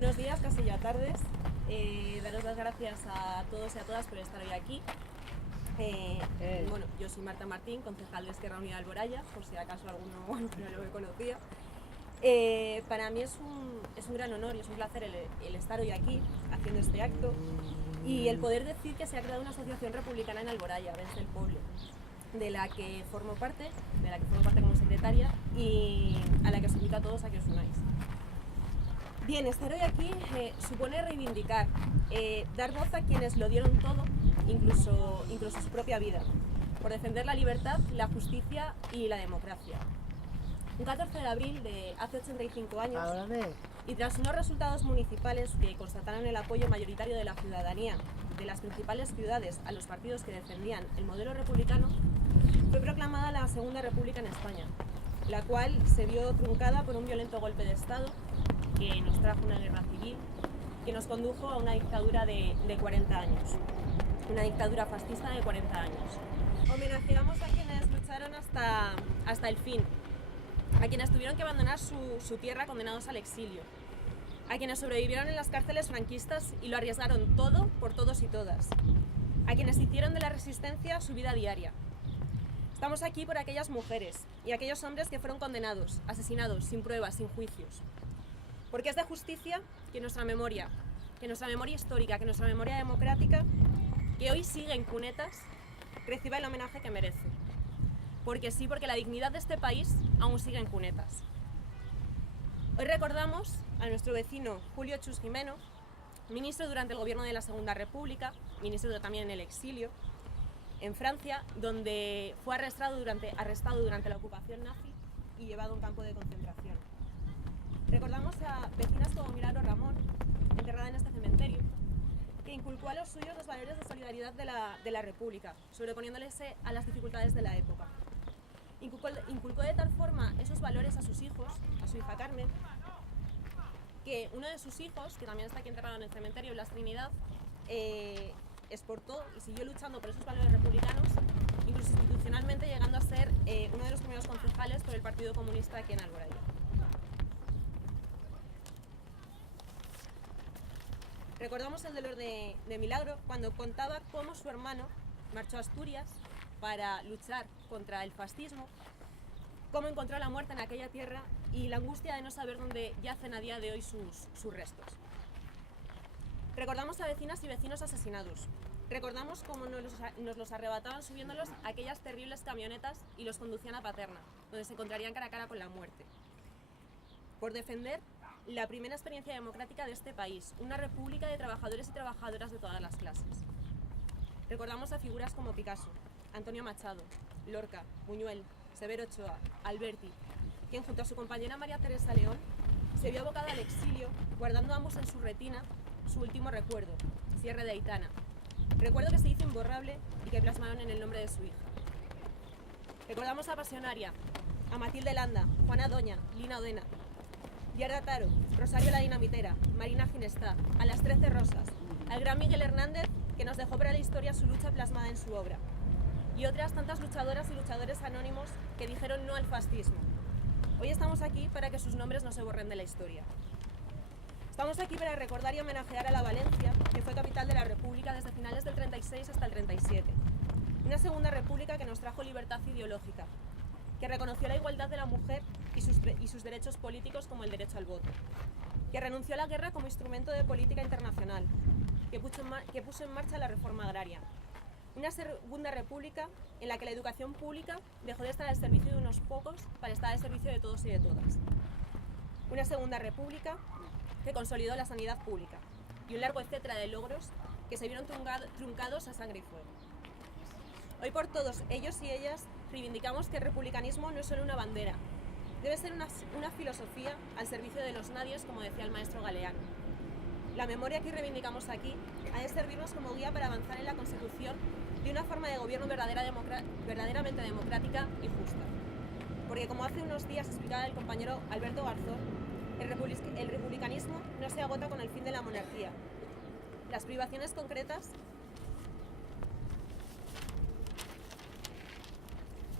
Buenos días, casi ya tardes. Daros las gracias a todos y a todas por estar hoy aquí. Bueno, yo soy Marta Martín, concejal de Esquerra Unida de Alboraya, por si acaso alguno no lo he conocido. Para mí es un gran honor y es un placer el estar hoy aquí haciendo este acto y el poder decir que se ha creado una asociación republicana en Alboraya, desde el pueblo, de la que formo parte como secretaria y a la que os invito a todos a que os unáis. Bien, estar hoy aquí supone reivindicar, dar voz a quienes lo dieron todo, incluso su propia vida, por defender la libertad, la justicia y la democracia. Un 14 de abril de hace 85 años, y tras unos resultados municipales que constataron el apoyo mayoritario de la ciudadanía de las principales ciudades a los partidos que defendían el modelo republicano, fue proclamada la Segunda República en España, la cual se vio truncada por un violento golpe de Estado que nos trajo una guerra civil, que nos condujo a una dictadura de 40 años, una dictadura fascista de 40 años. Homenajeamos a quienes lucharon hasta el fin, a quienes tuvieron que abandonar su tierra condenados al exilio, a quienes sobrevivieron en las cárceles franquistas y lo arriesgaron todo por todos y todas, a quienes hicieron de la resistencia su vida diaria. Estamos aquí por aquellas mujeres y aquellos hombres que fueron condenados, asesinados, sin pruebas, sin juicios. Porque es de justicia que nuestra memoria histórica, que nuestra memoria democrática, que hoy sigue en cunetas, reciba el homenaje que merece. Porque sí, porque la dignidad de este país aún sigue en cunetas. Hoy recordamos a nuestro vecino Julio Chus Gimeno, ministro durante el gobierno de la Segunda República, ministro también en el exilio, en Francia, donde fue arrestado durante la ocupación nazi y llevado a un campo de concentración. Recordamos a vecinas como Milagro Ramón, enterrada en este cementerio, que inculcó a los suyos los valores de solidaridad de la República, sobreponiéndoles a las dificultades de la época. Inculcó de tal forma esos valores a sus hijos, a su hija Carmen, que uno de sus hijos, que también está aquí enterrado en el cementerio, Blas Trinidad, exportó y siguió luchando por esos valores republicanos, incluso institucionalmente llegando a ser uno de los primeros concejales por el Partido Comunista aquí en Alboraya. Recordamos el dolor de Milagro cuando contaba cómo su hermano marchó a Asturias para luchar contra el fascismo, cómo encontró la muerte en aquella tierra y la angustia de no saber dónde yacen a día de hoy sus restos. Recordamos a vecinas y vecinos asesinados. Recordamos cómo nos los arrebataban subiéndolos a aquellas terribles camionetas y los conducían a Paterna, donde se encontrarían cara a cara con la muerte. Por defender la primera experiencia democrática de este país, una república de trabajadores y trabajadoras de todas las clases. Recordamos a figuras como Picasso, Antonio Machado, Lorca, Buñuel, Severo Ochoa, Alberti, quien junto a su compañera María Teresa León se vio abocada al exilio, guardando ambos en su retina su último recuerdo, Cierre de Aitana, recuerdo que se hizo imborrable y que plasmaron en el nombre de su hija. Recordamos a Pasionaria, a Matilde Landa, Juana Doña, Lina Odena, Yarda Taro, Rosario la Dinamitera, Marina Ginestá, a las 13 Rosas, al gran Miguel Hernández, que nos dejó para la historia su lucha plasmada en su obra, y otras tantas luchadoras y luchadores anónimos que dijeron no al fascismo. Hoy estamos aquí para que sus nombres no se borren de la historia. Estamos aquí para recordar y homenajear a la Valencia, que fue capital de la República desde finales del 36 hasta el 37. Una segunda república que nos trajo libertad ideológica, que reconoció la igualdad de la mujer y sus derechos políticos como el derecho al voto, que renunció a la guerra como instrumento de política internacional, que puso en marcha la reforma agraria. Una segunda república en la que la educación pública dejó de estar al servicio de unos pocos para estar al servicio de todos y de todas. Una segunda república que consolidó la sanidad pública y un largo etcétera de logros que se vieron truncados a sangre y fuego. Hoy por todos ellos y ellas reivindicamos que el republicanismo no es solo una bandera, debe ser una filosofía al servicio de los nadies, como decía el maestro Galeano. La memoria que reivindicamos aquí ha de servirnos como guía para avanzar en la consecución de una forma de gobierno verdaderamente democrática y justa. Porque como hace unos días explicaba el compañero Alberto Garzón, el republicanismo no se agota con el fin de la monarquía. Las privaciones concretas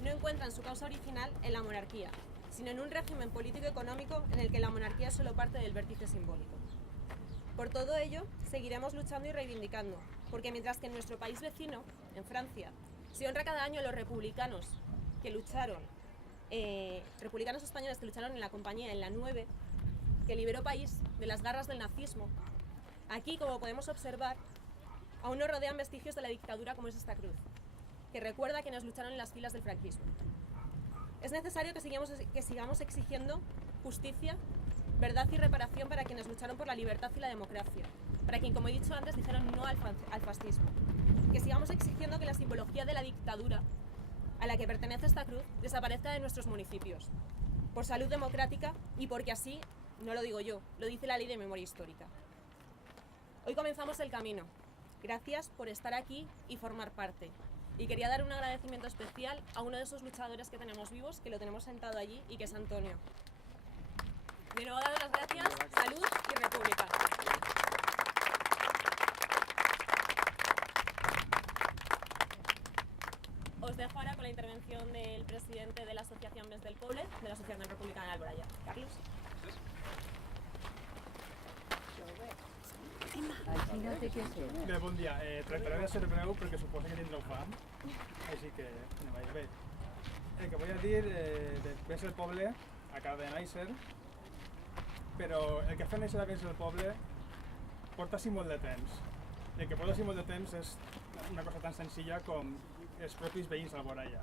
no encuentran su causa original en la monarquía, sino en un régimen político-económico en el que la monarquía es solo parte del vértice simbólico. Por todo ello, seguiremos luchando y reivindicando, porque mientras que en nuestro país vecino, en Francia, se honra cada año a los republicanos españoles que lucharon en la compañía, en la 9, que liberó país de las garras del nazismo, aquí, como podemos observar, aún nos rodean vestigios de la dictadura como es esta cruz, que recuerda a quienes lucharon en las filas del franquismo. Es necesario que sigamos exigiendo justicia, verdad y reparación para quienes lucharon por la libertad y la democracia, para quien, como he dicho antes, dijeron no al fascismo. Que sigamos exigiendo que la simbología de la dictadura a la que pertenece esta cruz desaparezca de nuestros municipios, por salud democrática y porque así, no lo digo yo, lo dice la Ley de Memoria Histórica. Hoy comenzamos el camino. Gracias por estar aquí y formar parte. Y quería dar un agradecimiento especial a uno de esos luchadores que tenemos vivos, que lo tenemos sentado allí, y que es Antonio. De nuevo, daros las gracias, salud y república. Os dejo ahora con la intervención del presidente de la Asociación Mes del Poble, de la Asociación Republicana de Alboraya. Carlos. Bé, bon dia. Tractaré de ser breu perquè suposo que tindreu fam, així que anem allà. Bé, el que vull dir de Mes del Poble acaba de néixer, però el que fa néixer a Mes del Poble porta així molt de temps. I el que porta així molt de temps és una cosa tan senzilla com els propis veïns d'Alboraya.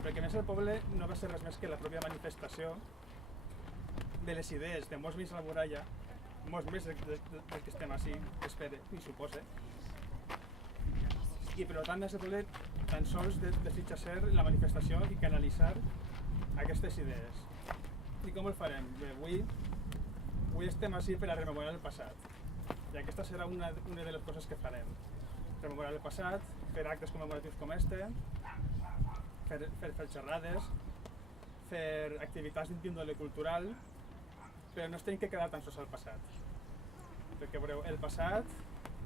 Perquè Mes del Poble no va ser res més que la pròpia manifestació de les idees de molts veïns d'Alboraya, molts més del que estem així, espero i supose. I per tant, Mes del Poble tan sols desitja ser la manifestació i canalitzar aquestes idees. I com ho farem? Bé, avui estem així per a rememorar el passat. I aquesta serà una de les coses que farem. Rememorar el passat, fer actes commemoratius com este, fer xerrades, fer activitats d'índole cultural, però no es tenim que quedar tan sols al passat. Perquè veureu, el passat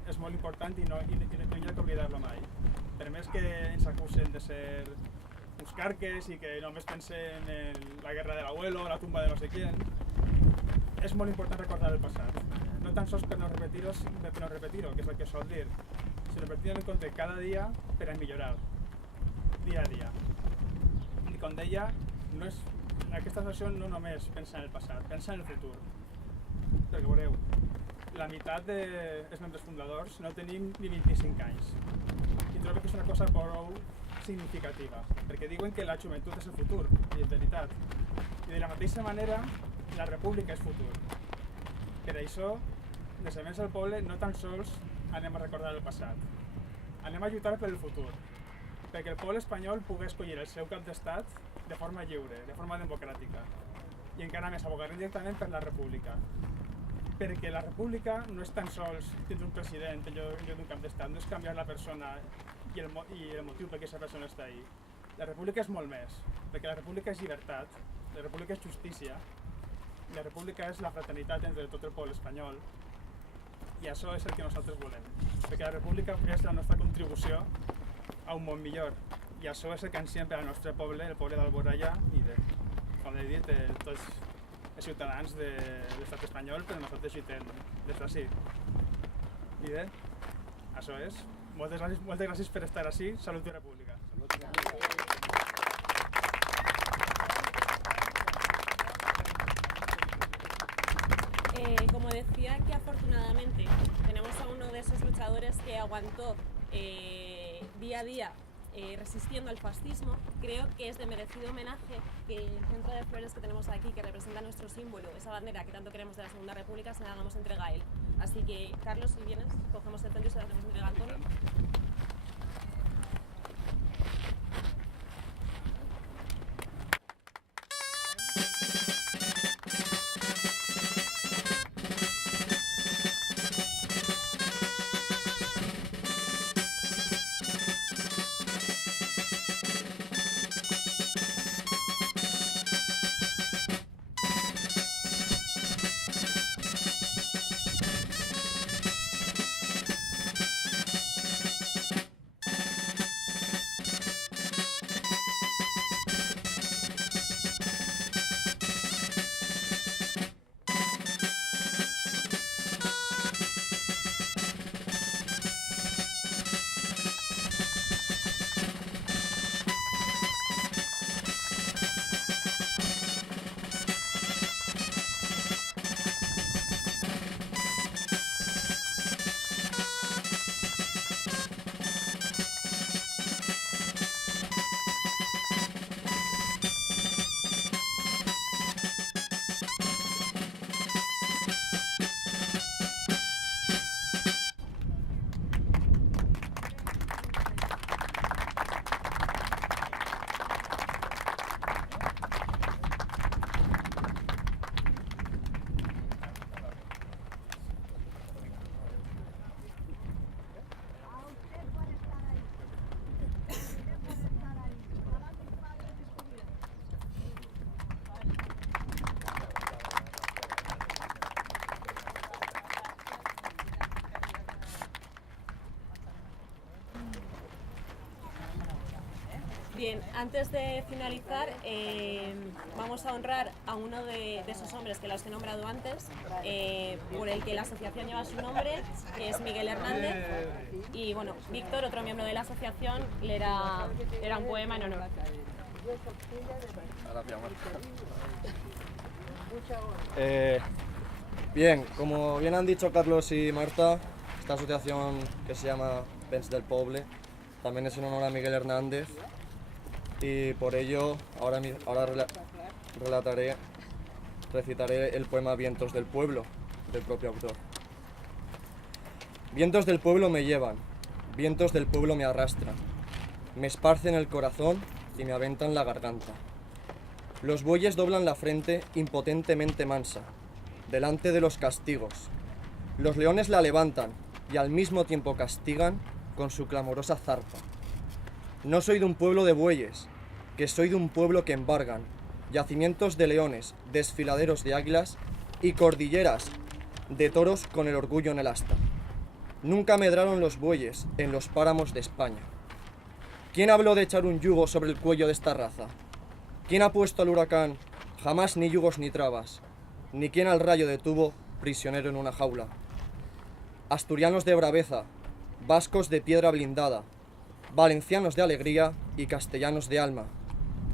és molt important i no hi ha que oblidar-lo mai. Per més que ens acusen de ser uns carques i que només pensem en la guerra de l'abuelo, la tumba de no sé quién, és molt important recordar el passat. No tan sols per no repetir-ho, que és el que sol dir, sinó per tenir en compte cada dia per a millorar, dia a dia. I com deia, aquesta associació no només pensa en el passat, pensa en el futur. Perquè veureu, la meitat dels membres fundadors no tenim ni 25 anys. I trobo que és una cosa prou significativa, perquè diuen que la joventut és el futur, i és veritat. I de la mateixa manera, la república és futur. Per això, des de Mes del Poble, no tan sols anem a recordar el passat, anem a lluitar per el futur, perquè el poble espanyol pugui escollir el seu cap d'estat de forma lliure, de forma democràtica. I encara més, abogarem directament per la república. Perquè la república no és tan sols tindre un president en lloc d'un cap d'estat, no és canviar la persona i el motiu per què aquesta persona està ahí. La república és molt més, perquè la república és llibertat, la república és justícia, la república és la fraternitat entre tot el poble espanyol, i això és el que nosaltres volem, perquè la república és la nostra contribució a un món millor, i això és el que ansiem per al nostre poble, el poble d'Alboraya, i com he dit, tots els ciutadans de l'estat espanyol, però nosaltres lluitem des d'ací. I bé, això és. Moltes gràcies per estar així. Salut i república. Como decía, que afortunadamente tenemos a uno de esos luchadores que aguantó día a día resistiendo al fascismo. Creo que es de merecido homenaje que el centro de flores que tenemos aquí, que representa nuestro símbolo, esa bandera que tanto queremos de la Segunda República, se la hagamos entrega a él. Así que, Carlos, si vienes, cogemos el centro y se la hacemos entrega a Antonio. Bien, antes de finalizar, vamos a honrar a uno de esos hombres que los he nombrado antes, por el que la asociación lleva su nombre, que es Miguel Hernández. Y bueno, Víctor, otro miembro de la asociación, leerá un poema en honor. Bien, como bien han dicho Carlos y Marta, esta asociación que se llama Pens del Poble también es en honor a Miguel Hernández, y por ello ahora recitaré el poema Vientos del Pueblo, del propio autor. Vientos del pueblo me llevan, vientos del pueblo me arrastran, me esparcen el corazón y me aventan la garganta. Los bueyes doblan la frente impotentemente mansa, delante de los castigos. Los leones la levantan y al mismo tiempo castigan con su clamorosa zarpa. No soy de un pueblo de bueyes, que soy de un pueblo que embargan yacimientos de leones, desfiladeros de águilas y cordilleras de toros con el orgullo en el asta. Nunca medraron los bueyes en los páramos de España. ¿Quién habló de echar un yugo sobre el cuello de esta raza? ¿Quién ha puesto al huracán jamás ni yugos ni trabas? Ni quién al rayo detuvo prisionero en una jaula. Asturianos de braveza, vascos de piedra blindada, valencianos de alegría y castellanos de alma,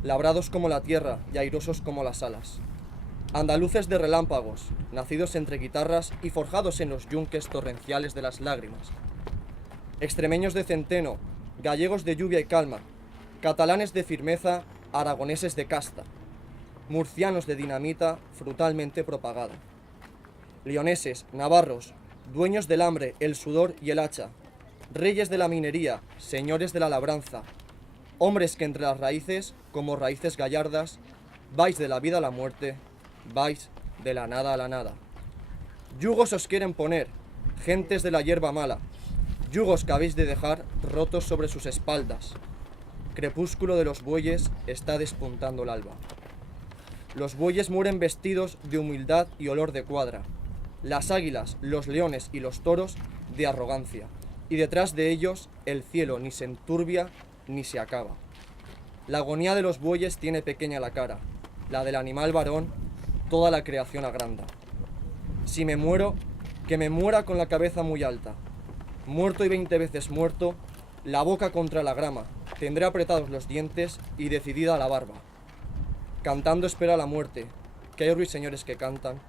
labrados como la tierra y airosos como las alas. Andaluces de relámpagos, nacidos entre guitarras y forjados en los yunques torrenciales de las lágrimas. Extremeños de centeno, gallegos de lluvia y calma, catalanes de firmeza, aragoneses de casta, murcianos de dinamita frutalmente propagada. Leoneses, navarros, dueños del hambre, el sudor y el hacha, reyes de la minería, señores de la labranza, hombres que entre las raíces, como raíces gallardas, vais de la vida a la muerte, vais de la nada a la nada. Yugos os quieren poner, gentes de la hierba mala, yugos que habéis de dejar rotos sobre sus espaldas. Crepúsculo de los bueyes está despuntando el alba. Los bueyes mueren vestidos de humildad y olor de cuadra. Las águilas, los leones y los toros de arrogancia. Y detrás de ellos el cielo ni se enturbia ni se acaba. La agonía de los bueyes tiene pequeña la cara. La del animal varón, toda la creación agranda. Si me muero, que me muera con la cabeza muy alta. Muerto y 20 veces muerto, la boca contra la grama, tendré apretados los dientes y decidida la barba. Cantando espera la muerte, que hay ruiseñores que cantan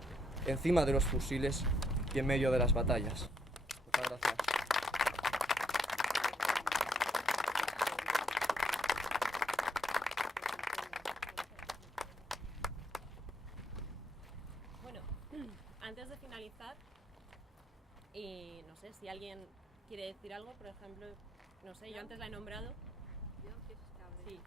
encima de los fusiles y en medio de las batallas. Muchas gracias. Bueno, antes de finalizar, no sé si alguien quiere decir algo, por ejemplo, no sé, yo antes la he nombrado. Sí.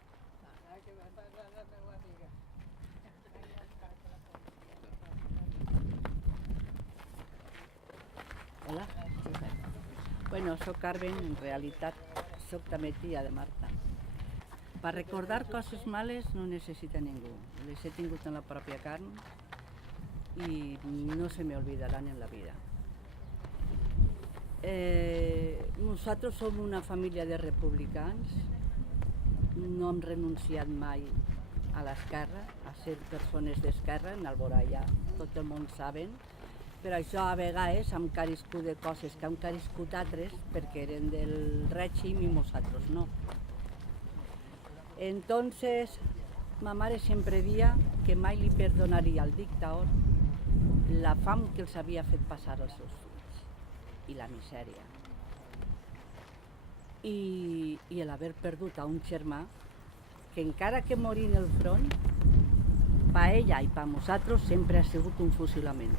Hola. Bueno, soc Carmen, en realitat soc també tia de Marta. Per recordar coses males no necessita ningú. Les he tingut en la pròpia carn i no se me olvidaran en la vida. Nosaltres som una família de republicans, no hem renunciat mai a l'esquerra, a ser persones d'esquerra, en Alboraya tot el món saben, però això a vegades hem carescut de coses que hem carescut altres perquè eren del règim i nosaltres no. Entonces, ma mare sempre dia que mai li perdonaria al dictador la fam que els havia fet passar als seus fills i la misèria. I l'haver perdut a un germà que encara que morí en el front, per ella i per nosaltres sempre ha sigut un fusilament.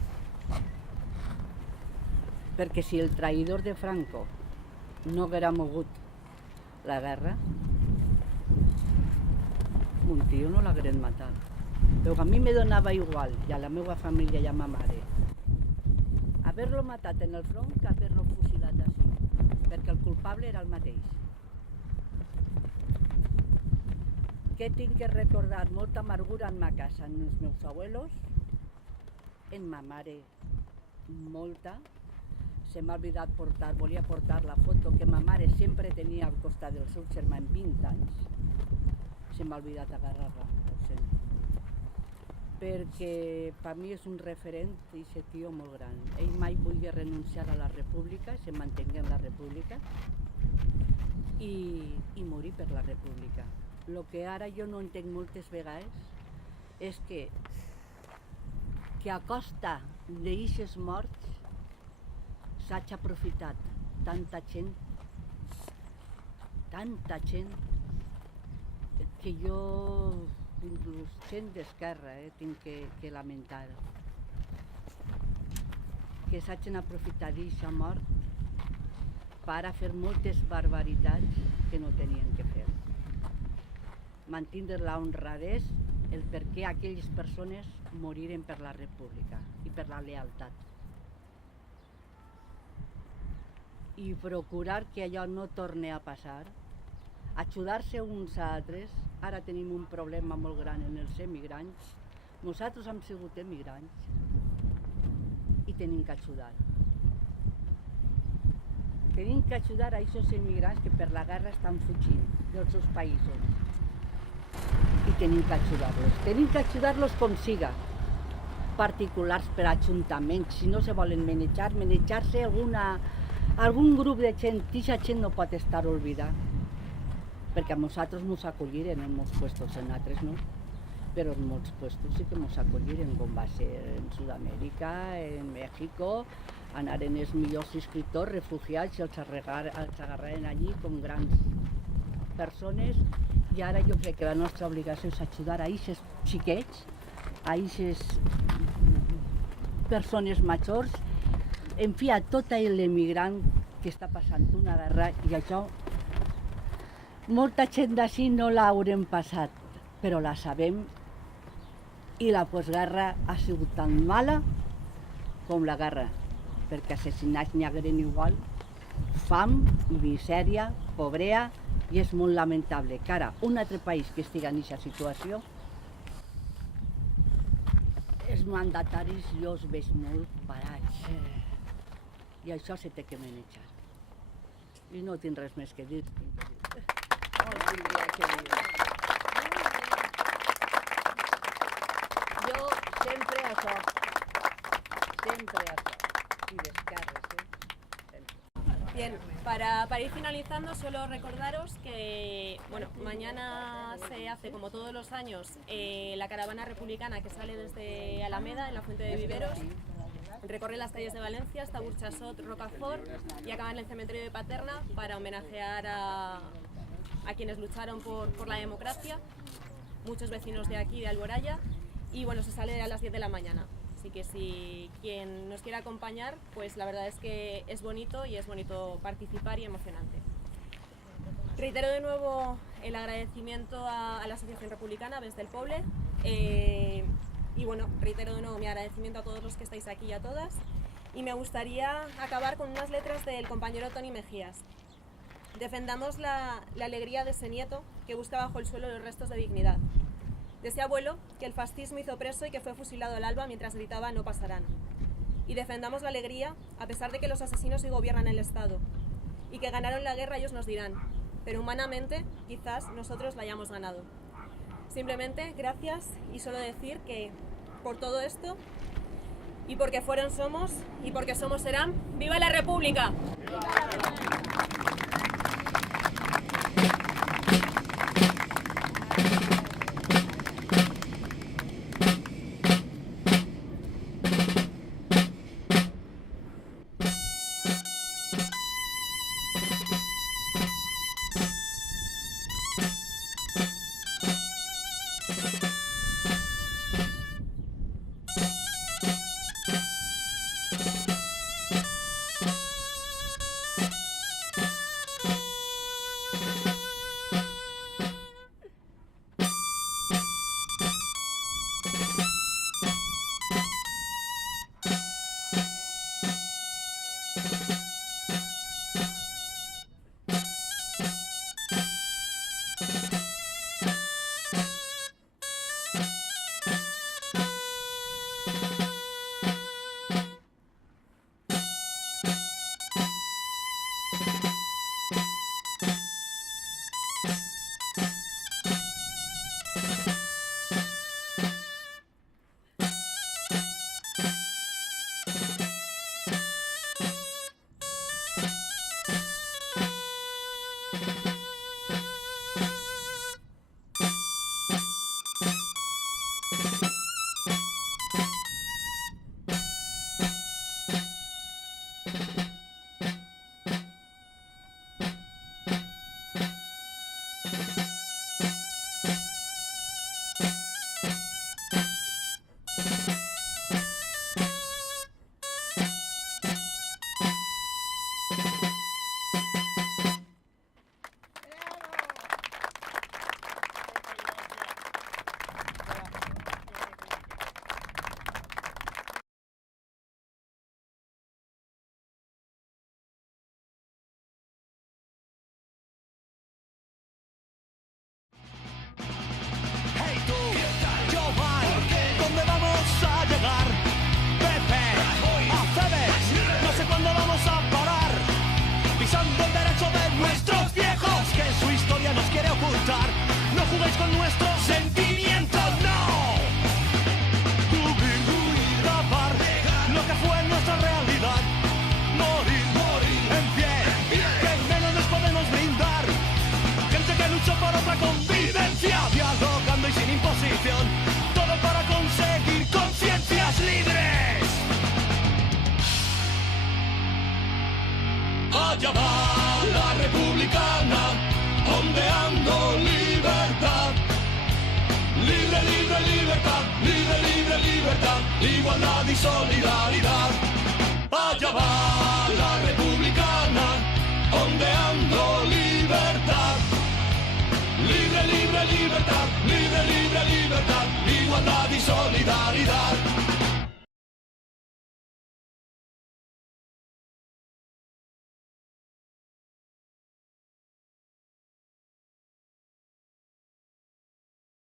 Perquè si el traïdor de Franco no haguera mogut la guerra, un tio no l'hagueren matat. Però a mi me donava igual, i a la meva família i a ma mare, haver-lo matat en el front que haver-lo fusilat així, perquè el culpable era el mateix. Què tinc que recordar? Molta amargura en ma casa, en els meus abuelos, en ma mare, molta. Se m'ha oblidat portar, volia portar la foto que ma mare sempre tenia al costat del seu germà en 20 anys. se m'ha oblidat agarrar-la, ho sento. Perquè per mi és un referent i aquest tio molt gran. Ell mai volia renunciar a la república, se mantingué en la república i morir per la república. El que ara jo no entenc moltes vegades és que a costa d'eixes morts s'hagi aprofitat tanta gent, que jo, inclús gent d'esquerra, tinc que lamentar que s'hagin aprofitat d'eixa mort per a fer moltes barbaritats que no tenien que fer. Mantindre la honradesa, el per què aquelles persones moriren per la república i per la lealtat. I procurar que allò no torni a passar, ajudar-se uns a altres. Ara tenim un problema molt gran en els emigrants. Nosaltres hem sigut emigrants i tenim que ajudar. Tenim que ajudar a aquests emigrants que per la guerra estan fugint dels seus països. I tenim que ajudar-los. Tenim que ajudar-los com siga. Particulars per ajuntaments, si no se volen manejar-se algun grup de gent, aquesta gent no pot estar oblidat. Perquè a nosaltres ens acolliren en molts puestos, en altres no. Però en molts puestos sí que ens acolliren, com va ser en Sud-amèrica, en México, anaren els millors escriptors, refugiats, i els agarraren allí com grans persones. I ara jo crec que la nostra obligació és ajudar a aquests xiquets, a aquestes persones majors, en fi, a tot l'emigrant que està passant una guerra, i això molta gent d'ací no l'haurem passat, però la sabem, i la postguerra ha sigut tan mala com la guerra, perquè assassinats n'hi hagueren igual, fam, misèria, pobrea, i és molt lamentable que ara un altre país que estigui en aquesta situació, els mandataris jo els veig molt parats. I això se té que manejar. I no tinc res més que dir. No tindria que dir. Jo sempre això. I d'esquerres, Bien, para ir finalizando, solo recordaros que mañana se hace, como todos los años, la caravana republicana que sale desde Alameda, en la Fuente de Viveros, recorre las calles de Valencia hasta Burchasot, Rocafort y acaba en el cementerio de Paterna para homenajear a quienes lucharon por la democracia, muchos vecinos de aquí, de Alboraya, y bueno, se sale a las 10 de la mañana. Así que si quien nos quiera acompañar, pues la verdad es que es bonito y es bonito participar y emocionante. Reitero de nuevo el agradecimiento a la Asociación Republicana Vés del Poble y bueno, reitero de nuevo mi agradecimiento a todos los que estáis aquí y a todas, y me gustaría acabar con unas letras del compañero Toni Mejías. Defendamos la alegría de ese nieto que busca bajo el suelo los restos de dignidad, de ese abuelo que el fascismo hizo preso y que fue fusilado al alba mientras gritaba "no pasarán". Y defendamos la alegría a pesar de que los asesinos sí gobiernan el Estado y que ganaron la guerra, ellos nos dirán, pero humanamente quizás nosotros la hayamos ganado. Simplemente gracias, y solo decir que por todo esto y porque fueron somos y porque somos serán, ¡viva la República! nuestros sentimientos, no. Huir, grabar lo que fue nuestra realidad. Morir en pie, que menos les podemos brindar. Gente que luchó por otra convivencia, dialogando y sin imposición, todo para conseguir conciencias libres. Allá va la republicana, ondeando libertad. Libre, libre, libertad, libre, libre, libertad, igualdad y solidaridad. Allá va la republicana, ondeando libertad. Libre, libre, libertad, libre, libre, libertad, igualdad y solidaridad.